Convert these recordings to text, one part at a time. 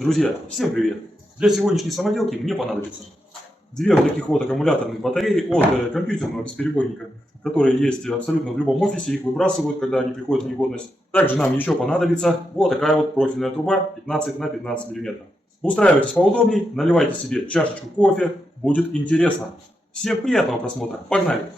Друзья, всем привет! Для сегодняшней самоделки мне понадобится две вот таких вот аккумуляторных батареи от компьютерного бесперебойника, которые есть абсолютно в любом офисе, их выбрасывают, когда они приходят в негодность. Также нам еще понадобится вот такая вот профильная труба 15 на 15 мм. Устраивайтесь поудобней, наливайте себе чашечку кофе, будет интересно. Всем приятного просмотра, погнали!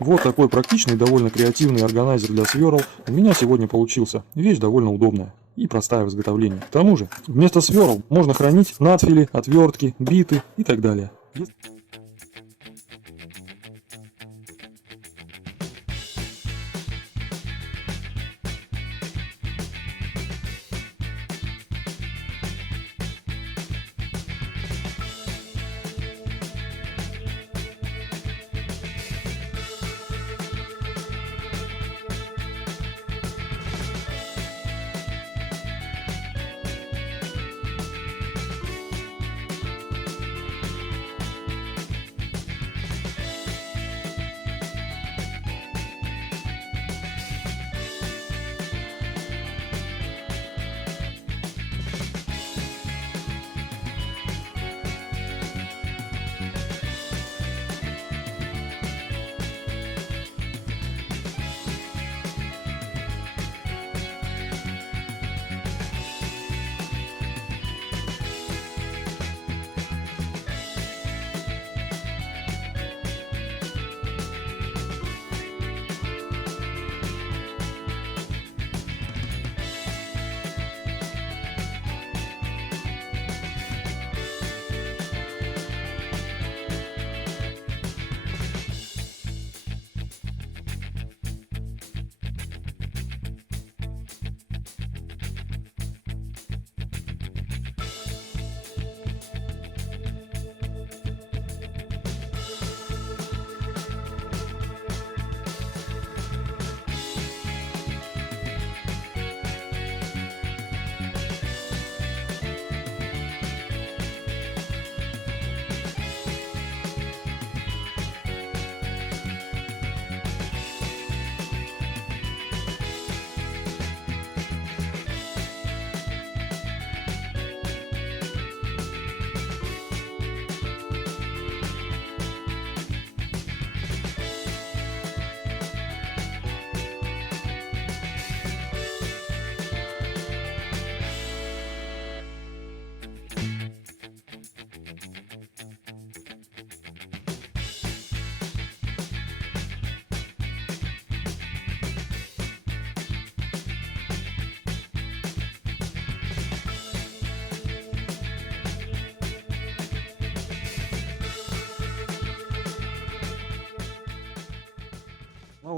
Вот такой практичный, довольно креативный органайзер для сверл у меня сегодня получился. Вещь довольно удобная и простая в изготовлении. К тому же, вместо сверл можно хранить надфили, отвертки, биты и так далее.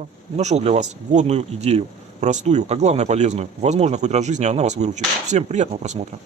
канала нашел для вас годную идею, простую, а главное полезную. Возможно, хоть раз в жизни она вас выручит. Всем приятного просмотра.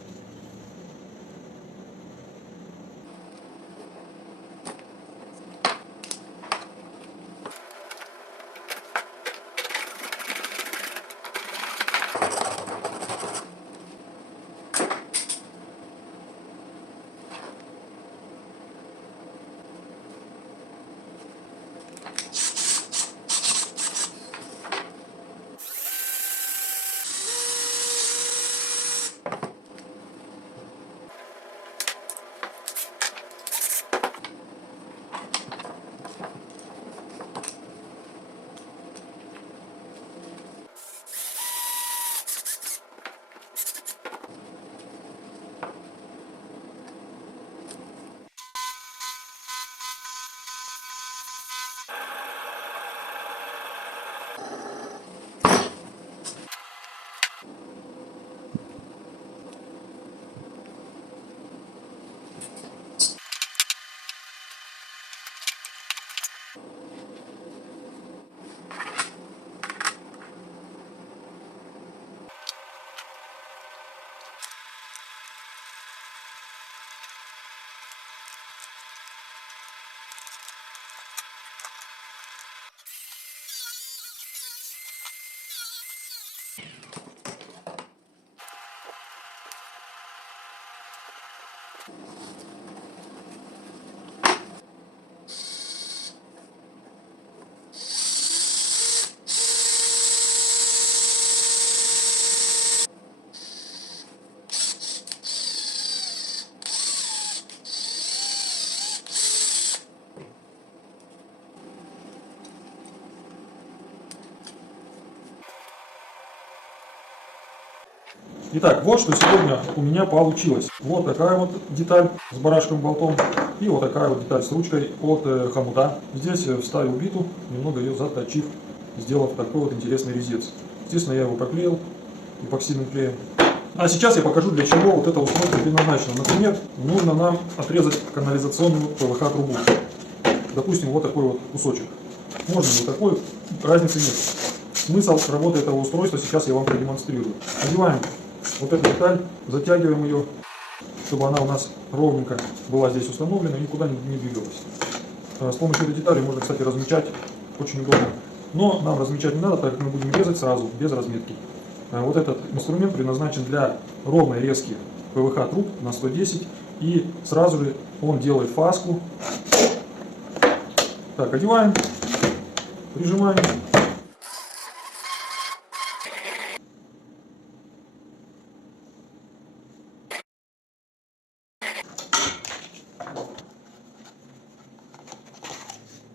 Итак, вот что сегодня у меня получилось. Вот такая вот деталь с барашковым болтом и вот такая вот деталь с ручкой от хомута. Здесь вставил биту, немного ее заточив, сделав такой вот интересный резец. Естественно, я его проклеил эпоксидным клеем. А сейчас я покажу, для чего вот это устройство предназначено. Например, нужно нам отрезать канализационную ПВХ трубу. Допустим, вот такой вот кусочек. Можно вот такой, разницы нет. Смысл работы этого устройства сейчас я вам продемонстрирую. Одеваем вот эту деталь, затягиваем ее, чтобы она у нас ровненько была здесь установлена и никуда не двигалась. С помощью этой детали можно, кстати, размечать, очень удобно. Но нам размечать не надо, так как мы будем резать сразу, без разметки. Вот этот инструмент предназначен для ровной резки ПВХ труб на 110, и сразу же он делает фаску. Так, одеваем, прижимаем.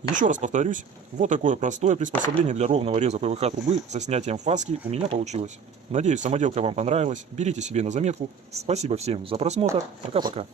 Еще раз повторюсь, вот такое простое приспособление для ровного реза ПВХ трубы со снятием фаски у меня получилось. Надеюсь, самоделка вам понравилась. Берите себе на заметку. Спасибо всем за просмотр. Пока-пока.